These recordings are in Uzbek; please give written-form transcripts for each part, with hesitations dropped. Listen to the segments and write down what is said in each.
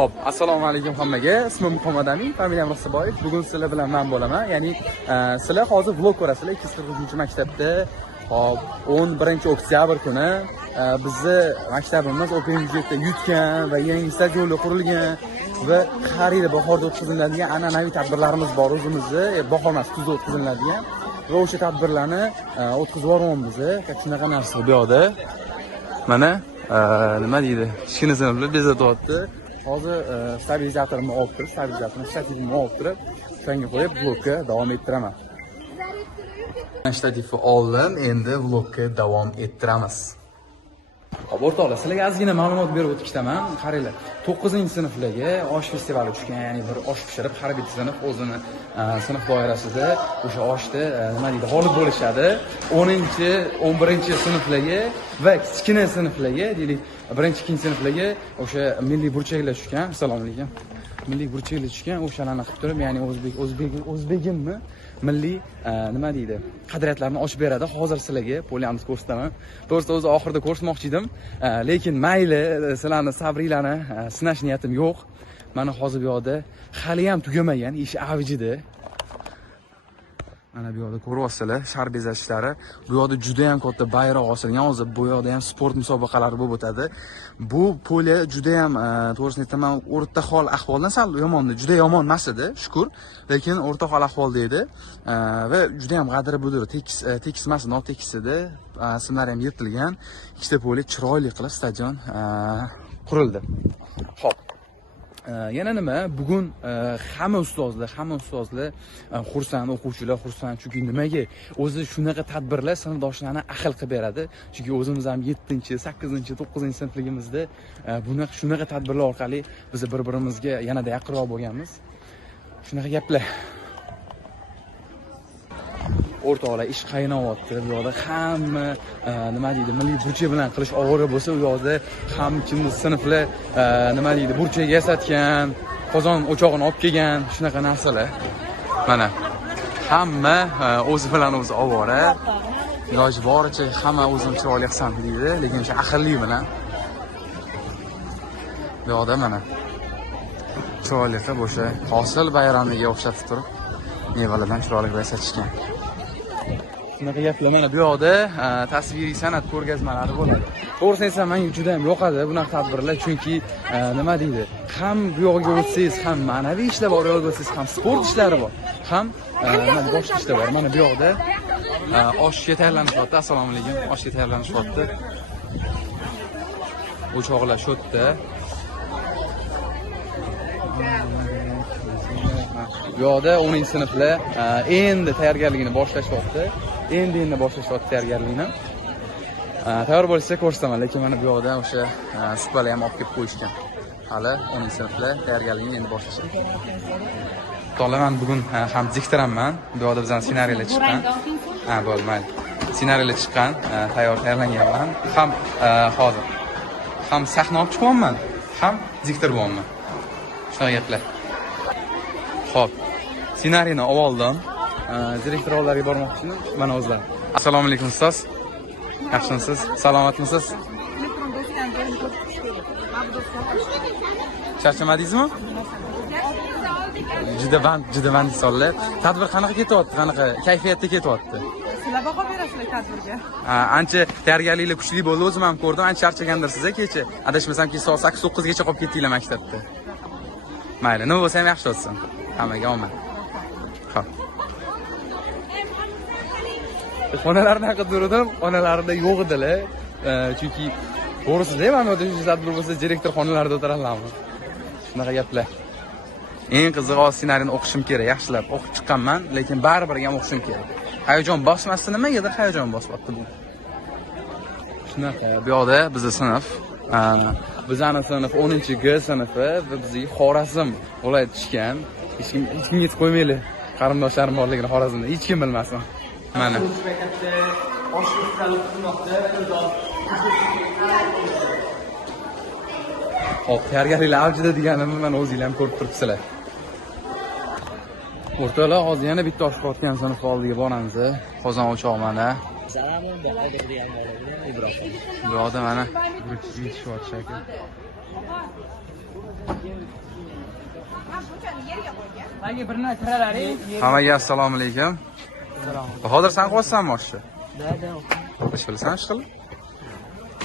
Xo'p, assalomu alaykum hammaga. Ismim Muhammad Amin, familiyam Rixsiboyev. Bugun sizlar bilan men bo'laman. Ya'ni sizlar hozir vlog ko'rasizlar 243-maktabda. Hop, 11 oktyabr kuni bizni maktabimiz Open Budgetda yutgan va yangi stadionlar qurilgan va har yili bahorda o'tkaziladigan an'anaviy tadbirlarimiz bor o'zimizda, bahor emas, kuzda o'tkaziladigan. Va o'sha tadbirlarni o'tkazib yuryapmiz. Shunaqa narsa bu yoqda. Mana nima deydi? Kichkina sinflar bezatyapti. Hozir stabilizatorimni olib turib, shtativimni olib turib, shunga qo'yib vlogga davom ettiraman. Shtativni oldim, endi vlogga davom ettiramiz. Hop, o'rtoqlar, sizlarga ozgina ma'lumot berib o'tishdaman. Qaranglar, 9-sinflarga osh festivali tushgan, ya'ni bir osh pishirib, har bir sinf o'zini sinf doirasida o'sha oshni nima deydi, g'olib bo'lishadi. 10-11-sinflarga va kichkina sinflarga, deylik, 1-2-sinflarga o'sha milliy burchaklar tushgan. Assalomu alaykum. Milliy burchaklar tushgan, o'shalarni qilib turib, ya'ni o'zbegimmi milliy nima deydi, qadriyatlarni ochib beradi. Hozir sizlarga polyamni ko'rsataman. To'g'risi o'zi oxirida ko'rsatmoqchi edim, lekin mayli, sizlarning sabringlarni sinash niyatim yo'q. Mana hozir bu yoqda hali ham tugamagan ish avjida. Mana bu yoqda ko'ryapsizlar, shar bezashlari. Bu yoqda juda ham katta bayroq osilgan. Hozir bu yoqda ham sport musobaqalari bo'lib o'tadi. Bu polya juda ham, to'g'risini aytaman, o'rta hol ahvoldan sal yomonni, juda yomon emas edi, shukr, lekin o'rta hol ahvolda edi va juda ham g'adiri budur, tekis emas, notekis edi. Simlar ham yirtilgan. Ikkita polya chiroyli qilib stadion qurildi. Xo'p. Yana nima? Bugun hamma ustozlar xursand, o'quvchilar xursand. Chunki nimaga? O'zi shunaqa tadbirlar sinfdoshlarni aql qilib beradi. Chunki o'zimiz ham 7-chi, 8-chi, 9-sinfligimizda shunaqa tadbirlar orqali biz bir-birimizga yanada yaqinroq bo'lganmiz. Shunaqa gaplar. O'rtoqlar, ish qaynayapti. Bu yoqda hamma nima deydi, milliy burchak bilan qilish og'ir bo'lsa, u yoqda ham kimni sinflar nima deydi, burchak yasatgan, qozon o'chog'ini olib kelgan, shunaqa narsalar. Mana hamma o'zi bilan o'zi ovora. Iloji boricha hamma o'zini chiroyli qilsam deydi, lekin o'sha aqlli bilan. Bu yoqda mana chiroyli qilib o'sha hosil bayramiga o'xshatib turib, mevalardan chiroyli yasatishgan. Shunaqa gaplar. Mana bu yoqda tasviriy san'at ko'rgazmalari bo'ladi. To'g'risini aytsam, menga juda ham yoqadi bunaqa tadbirlar, chunki nima deydi, ham bu yoqqa o'tsangiz, ham ma'naviy ishlar bor, yo'lga o'tsangiz, ham sport ishlari bor, ham boshqa ishlar bor. Mana bu yoqda oshga tayyorlanishyapti. Assalomu alaykum. Oshga tayyorlanishyapti. O'choqlar shu yerda. Bu yoqda 10-sinflar endi tayyorgarligini boshlashyapti. Endi boshlashyapti tayyorgarlikni. Tayyor bo'lsa ko'rsataman, lekin mana bu yoqda o'sha supalar ham olib kelib qo'yishgan. Hali 10-sinflar tayyorgarlikni endi boshlashadi. To'g'ri, bugun ham diktoramman. Bu yoqda bizning ssenariylar chiqqan. Bo'ldi, mayli. Ssenariylar chiqqan, tayyorlanganman. Ham hozir ham sahna olib chiqyapman, ham diktor bo'laman. Shunaqa gaplar. Xo'p, ssenariyni oldim. Direktor oldilariga bormoqchiman. Mana o'zlar. Assalomu alaykum ustoz. Yaxshimisiz? Salomatmisiz? Charchamadingizmi? Juda band insonlar. Tadbir qanaqa ketyapti? Qanaqa kayfiyatda ketyapti? Sizlar baho berasizlar tadbirga. Ancha tayyorgarliklar kuchli bo'ldi, o'zim ham ko'rdim. Ancha charchagandirsiz kecha. Adashmasam, soat 8-9 gacha qolib ketdinglar maktabda. Mayli, nima bo'lsa ham yaxshi o'tsin. Hammaga omad. Xo'p. Xonalarni haqida so'radim, xonalarida yo'q edilar. Chunki to'g'risida ham mana shu tadbir bo'lsa, direktor xonalarida o'tirarlarmi? Shunaqa gaplar. Eng qizig'i ssenariyni o'qishim kerak, yaxshilab o'qib chiqqanman, lekin baribir ham o'qishim kerak. Hayajon bosmasdi, nimaga hayajon bosyapti bu? Shunaqa. Bu yoqda bizning sinf, bizning sinf 10-G sinfi va bizning Xorazm viloyati tushgan. Hech kim yetib qo'ymaydi. Qarindoshlarim borligini Xorazmda hech kim bilmasmi? Mana. Hop, tayyorgarliklar avjida deganimni mana o'zingizlar ham ko'rib turibsizlar. O'rtoqlar, hozir yana bitta osh qotgan sinf oldiga boramiz. Qozon o'choq mana. Bu yoqda mana guruch yeyishyapti shekilli. Manga bir narsa kiralaring. Hammaga assalomu alaykum. Bahodir, sen qo'ysanmi oshni? Da. Ish bilasan ish qilib?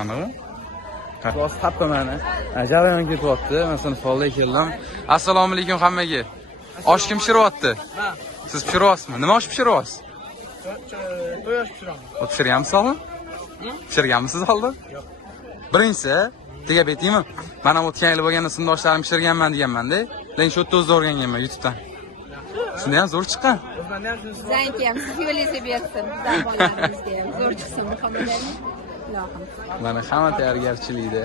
Aniqmi? Rost tappa mana. Jarayon ketyapti. Men sinf holda keldim. Assalomu alaykum hammaga. Osh kim pishiryapti? Ha. Siz pishiryapsizmi? Nima osh pishiryapsiz? To'yosh pishiraman. Pishirganmisiz oldin? Pishirganmisiz oldin? Yo'q. Birinchisi, tegib aytaymi? Men ham o'tgan yil bo'lganda sinfdoshlarim pishirganman deganman-da. Lekin shu yerda o'zim o'rganganman YouTube'dan. Shunda ham zo'r chiqqan. Bizaniki ham siz yo'lingizni bersin. Bizlar bolalarimizga ham zo'r chiqsin muhammadlarni. Ilohim. Mana hamma tayyorgarchilikda.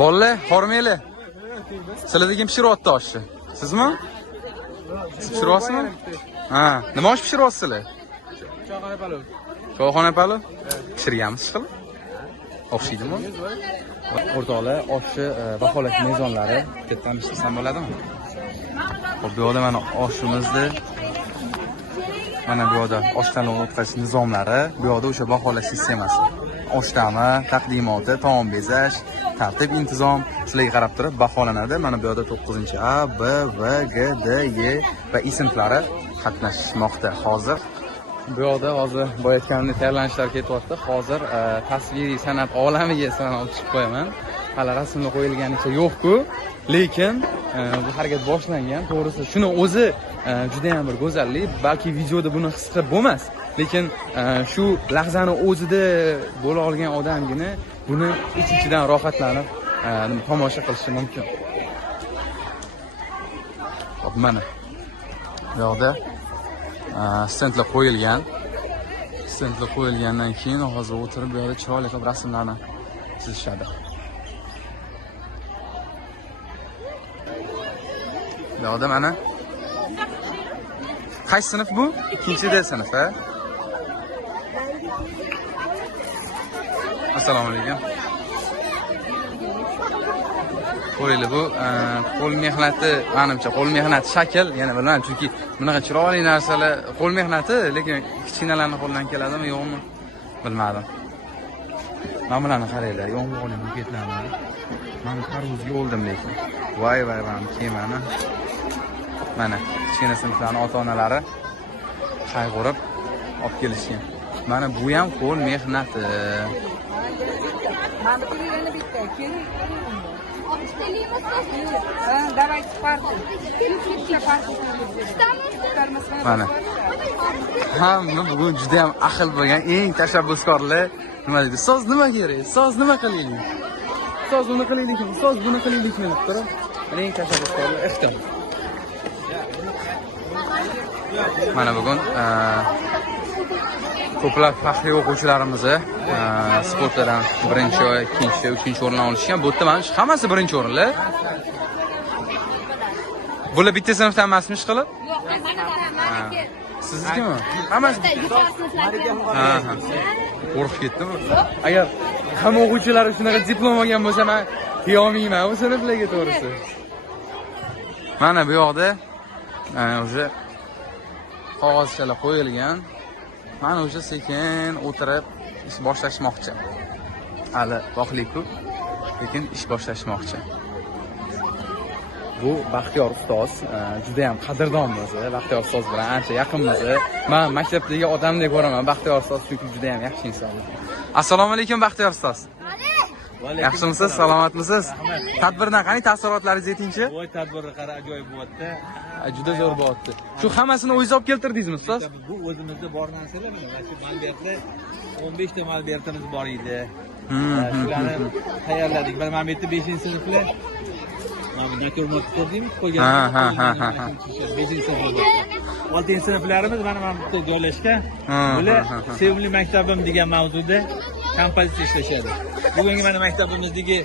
Bolalar, hormanglar. Sizlarda kim pishiryapti oshni? Sizmi? Siz pishiryapsizmi? Ha, nima osh pishiryapsizlar? Choyxona palov. Choyxona palov? Pishirganmisiz qilib? O'xshaydimi? O'rtoqlar, oshni baholash mezonlari ketdan ishlasam bo'ladimi? Xo'p, bu yerda mana oshimizni mana bu yerda osh tanlov o'tkazish nizomlari, bu yerda o'sha baholash sistemasi. Oshdami, taqdimoti, taom bezash, tartib, intizom shularga qarab turib baholanadi. Mana bu yerda 9-A, B, V, G, D, Y va I sinflari qatnashmoqda hozir. Bu yerda hozir bo'yatganimda tayyorlanishlar ketyapti. Hozir tasviriy san'at olamiga sizlarni olib chiqib qo'yaman. Hali rasmlar qo'yilganicha yo'q-ku, lekin bu harakat boshlangan. To'g'risi, shuni o'zi juda ham bir go'zallik. Balki videoda buni his qilib bo'lmas, lekin shu lahzani o'zida bo'la olgan odamgina buni ich-ichidan rohatlanib tomosha qilishi mumkin. Hop, mana bu yoqda stendlar qo'yilgan. Stendlar qo'yilgandan keyin hozir o'tirib bu yerda chiroyli qilib rasmlarni chizishadi. Bu yoqda mana qaysi sinf bu? 2-D sinf, ha? Assalomu alaykum. Qo'yili bu qo'l mehnati, menimcha qo'l mehnati shakl, yana bilmadim, chunki bunaqa chiroyli narsalar qo'l mehnati, lekin kichkinalarning qo'lidan keladimi, yo'qmi? Bilmadim. Mana bularni qaranglar, yomg'irli buketlarni. Men tarvuzga oldim lekin. Voy, kemani. Mana kichkina sinflarning ota-onalari qayg'urib olib kelishgan. Mana bu ham qo'l mehnati. Mana bu yerni bitta. Keling. Давайте партию. Mana. Hamma bugun juda ham ahil bo'lgan eng tashabbuskorlar nima deydi? So'z nima kerak? So'z nima qilaylik? So'z uni qilaylikmi? So'z buni qilaylikmi deb turib, eng tashabbuskorlar ehtimol. Mana bugun ko'plab faxriy o'quvchilarimiz sportdan 1-chi, 2-chi, 3-chi o'rinlarni olishgan. Bu yerda mana hammasi 1-chi o'rinlar. Bular bitta sinfdan emasmi ish qilib? Yo'q, hammasi. Siznikimi? Hammasi. Ha. Qo'rqib ketdim. Agar hamma o'quvchilar shunaqa diplom olgan bo'lsa, men qiyolmayman u sinflarga to'g'risi. Mana bu yoqda o'sha qog'ozchalar qo'yilgan. Mana o'sha sekin o'tirib ish boshlashmoqchi. Hali vaqtli-ku, lekin ish boshlashmoqchi. Bu Baxtiyor ustoz, juda ham qadrdonmiz. Baxtiyor ustoz bilan ancha yaqinmiz. Men maktabdagi odamdek ko'raman Baxtiyor ustoz, chunki juda ham yaxshi inson. Assalomu alaykum Baxtiyor ustoz. Yaxshimisiz? Salomatmisiz? Tadbirdan qani taassurotlaringiz aytingchi? Voy, tadbirni qara, ajoyib bo'lyapti. Juda zo'r bo'lyapti. Shu hammasini o'zingiz olib keltirdingizmi ustoz? Bu o'zimizda bor narsalar, mana shu malbertlar 15 ta malbertimiz bor edi. Shularni tayyorladik. Mana bu yerda 5-sinflar. Mana bu naturmot ko'rdingmi? Qo'ygan. Ha. 5-sinflar. 6-sinflarimiz mana bu yerda joylashgan. Bular sevimli maktabim degan mavzuda kompozitsiya ishlashadi. Bugungi mana maktabimizdagi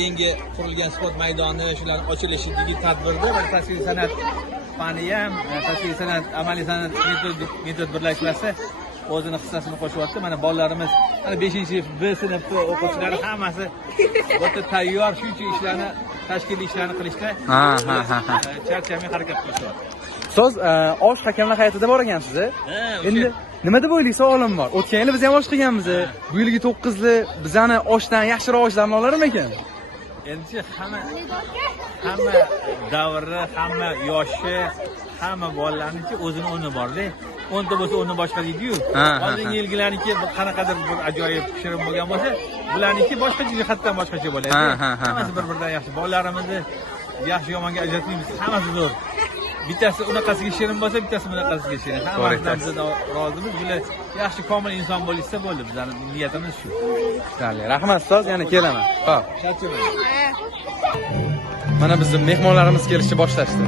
yangi qurilgan sport maydoni, shularning ochilishidagi tadbirda va tasviriy san'at fani ham, tasviriy san'at, amaliy san'at metod birlashmasi o'zini hissasini qo'shyapti. Mana bolalarimiz, mana 5-chi B sinfi o'quvchilari hammasi o'ta tayyor shuncha ishlarni, tashkiliy ishlarni qilishda charchamay harakat qilishyapti. Ustoz, osh hakamlar hay'atida bor ekansiz. Endi Nima deb o'ylaysiz? Savolim bor. O'tgan yili biz ham osh qilganmiz. Bu yilgi 9li bizani oshdan yaxshiroq oshlarni olarmi ekan? Endi hamma davri, hamma yoshi, hamma bolalarniki o'zini o'rni bor-da. 10 ta bo'lsa 10 boshqa deydi-yu. Oldingi yilgilarniki qanaqadir bir ajoyib shirin bo'lgan bo'lsa, bularniki boshqa jihatdan boshqacha bo'ladi. Hammasi bir-biridan yaxshi. Bolalarimizni yaxshi yomonga ajratmaymiz. Hammasi zo'r. Bittasi unaqasiga shirin bo'lsa, bittasi bunaqasiga shirin. Hammasidan biz rozimiz. Bular yaxshi komil inson bo'lishsa bo'ldi. Bizning niyatimiz shu. Dalli. Rahmat ustoz, yana kelaman. Xo'p. Charchamayman. Mana bizning mehmonlarimiz kelishni boshlashdi.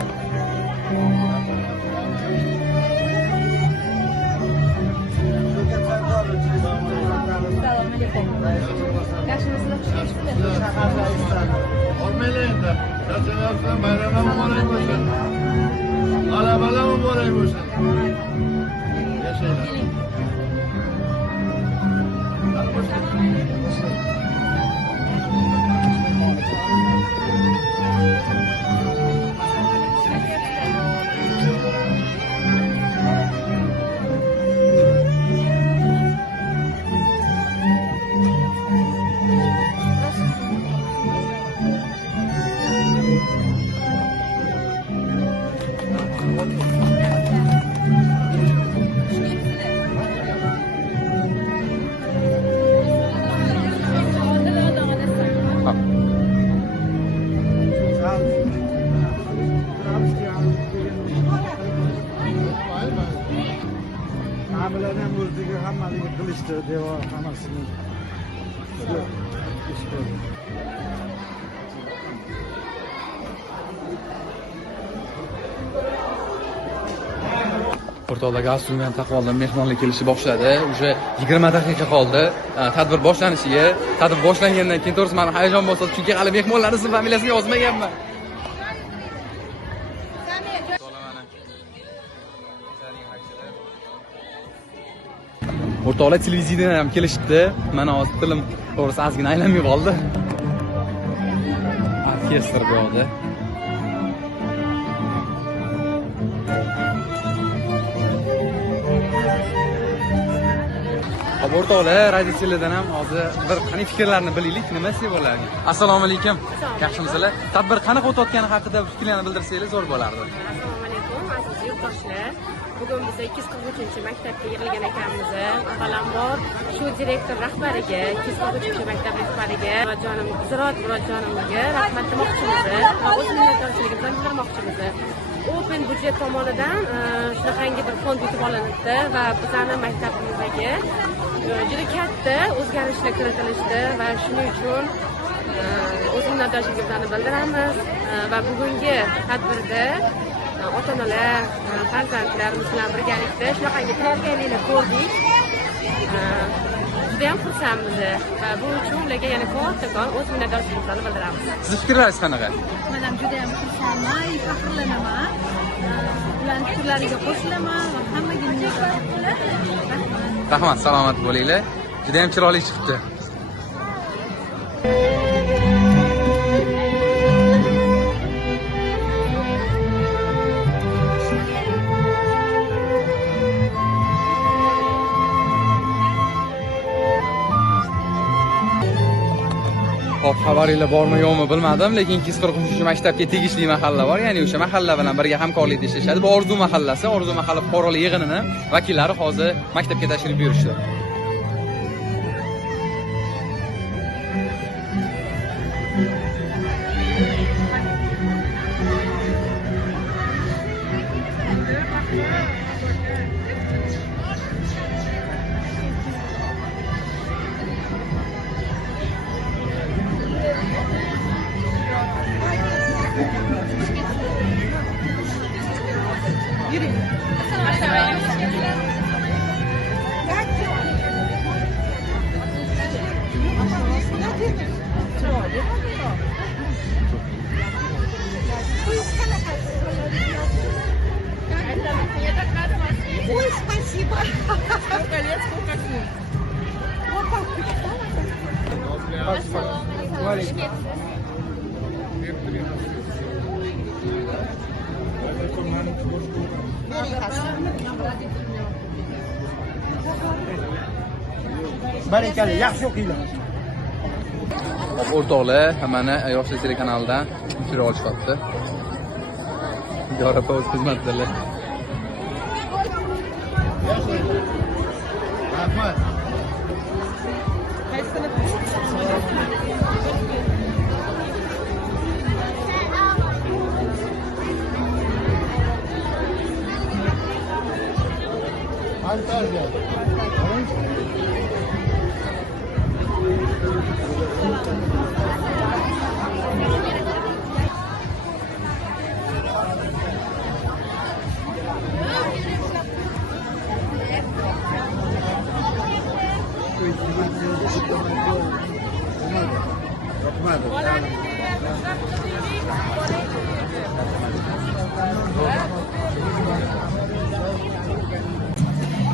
Yaxshimisizlar, xush kelibsizlar. Olmaylar endi. Charchamayapsan, bayramlar muborak bo'lsin. G'alabalar muborak bo'lsin. Yashanglar. Hammalardan o'ziga hammaligi qilishdi, devor hammasini. Portalda gaz suv taqvoldan mehmonlar kelishni boshladi. Уже 20 daqiqa qoldi. Tadbir boshlanishiga. Tadbir boshlangandan keyin to'g'risi men hayajon bosadi, chunki hali mehmonlarning ism familiyasini yozmaganman. O'rtoqlar televiziyadan ham kelishibdi. Mana hozir tilim to'g'risi ozgina aylanmay qoldi. Orkestr bu yoqda. O'rtoqlar, radiochilardan ham hozir bir qani fikrlarni bilaylik, nima deb bo'ladi. Assalomu alaykum. Yaxshimisizlar? Tadbir qanaqa o'tayotgani haqida fikrlarni bildirsangiz zo'r bo'lardi. Assalomu alaykum, aziz yurtdoshlar. Bugun biz 243-maktabga yig'ilgan ekanmiz. Avvalambor shu direktor rahbariga, 243-maktab rahbariga va jonim Ziroat Murodjonimga rahmat demoqchimiz va o'z minnatdorchiligimizni bildirmoqchimiz. Open budjet tomonidan shunaqangi bir fond yutib olinibdi va bizning maktabimizdagi juda katta o'zgarishlar kiritilishdi va shuning uchun o'z minnatdorchiligimizni bildiramiz va bugungi tadbirda ota-onalar, farzandlarimiz bilan birgalikda shunaqangi tayyorgarlikni ko'rdik. Juda ham xursandmiz va bu uchun ularga yana kattakon o'z minnatdorchiligimizni bildiramiz. Siz fikrlaringiz qanaqa? Men ham juda ham xursandman, faxrlanaman. Ularning fikrlariga qo'shilaman va hammaga minnatdorman. Rahmat, salomat bo'linglar. Juda ham chiroyli chiqibdi. Hop, xabaringlar bormi yo'qmi bilmadim, lekin 243-maktabga tegishli mahalla bor, ya'ni o'sha mahalla bilan birga hamkorlikda ishlashadi. Bu Orzu mahallasi, Orzu mahalla fuqarolar yig'inini vakillari hozir maktabga tashrif buyurishdi. Ой, спасибо. Сколько лет, сколько книг. Вот так Barakalla, yaxshi o'qinglar. O'rtoqlar, mana Yoshlar telekanalidan efir olishyapti. Yorapa o'z xizmatdalar. Rahmat. Fantaziya.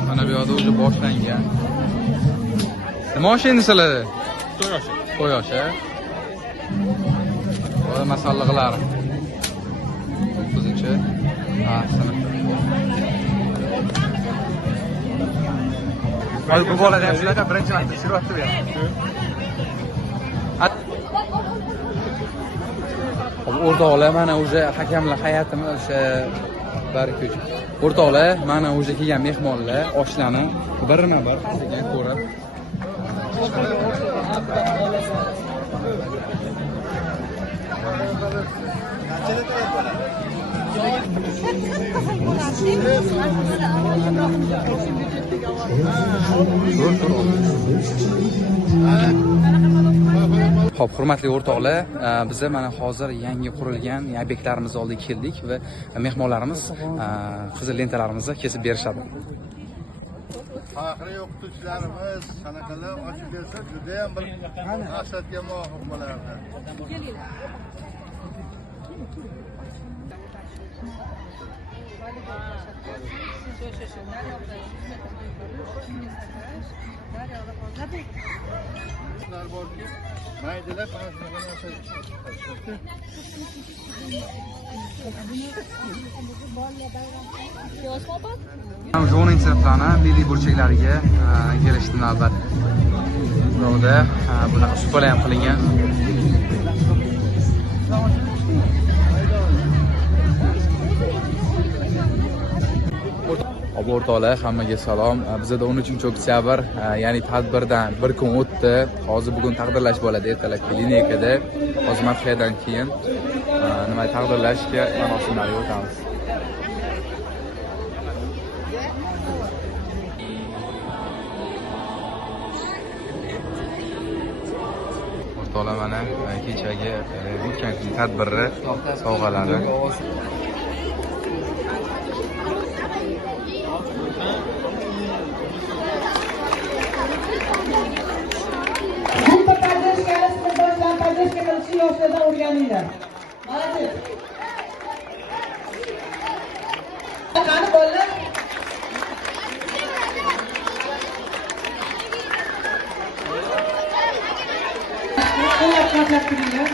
Mana bu yoqda o'zi boshlangan. Nima oshingni sizlar? Qo'y oshi. Va masalliqlar. 9-chi. Ha, sinf. Hozir bu bolalar ham shunaqa birinchi marta shiryapti bu ham. O'rtoqlar, mana o'sha hakamlar hay'atimi o'sha barikuch. O'rtoqlar, mana o'sha kelgan mehmonlar oshlarni birma-bir sekin ko'rib. Xo'p, hurmatli o'rtoqlar, biz mana hozir yangi qurilgan obyektlarimiz oldiga keldik va mehmonlarimiz qizil lentalarimizni kesib berishadi. Faxriy o'qituvchilarimiz qanaqalar ochib bersa juda ham bir maqsadga muvofiq bo'lardi. Shular borki, maydalar mana shunaqa narsa qilishdi. Zoning sinflarni milliy burchaklariga kelishdi navbat. Buyoqda bunaqa supalar ham qilingan. O'rtoqlar, hammaga salom. Bizda 13-oktyabr, ya'ni tadbirdan bir kun o'tdi. Hozir bugun taqdirlash bo'ladi ertalabki lineykada. Hozir madhiyadan keyin nima taqdirlashga marosimlarga o'tamiz. O'rtoqlar, mana kechagi o'tgan kun tadbiri sovg'alari. Поддержка qilishni yoshlardan o'rganinglar. Молодец. Qani bolalar? Qo'llab-quvvatlab turinglar.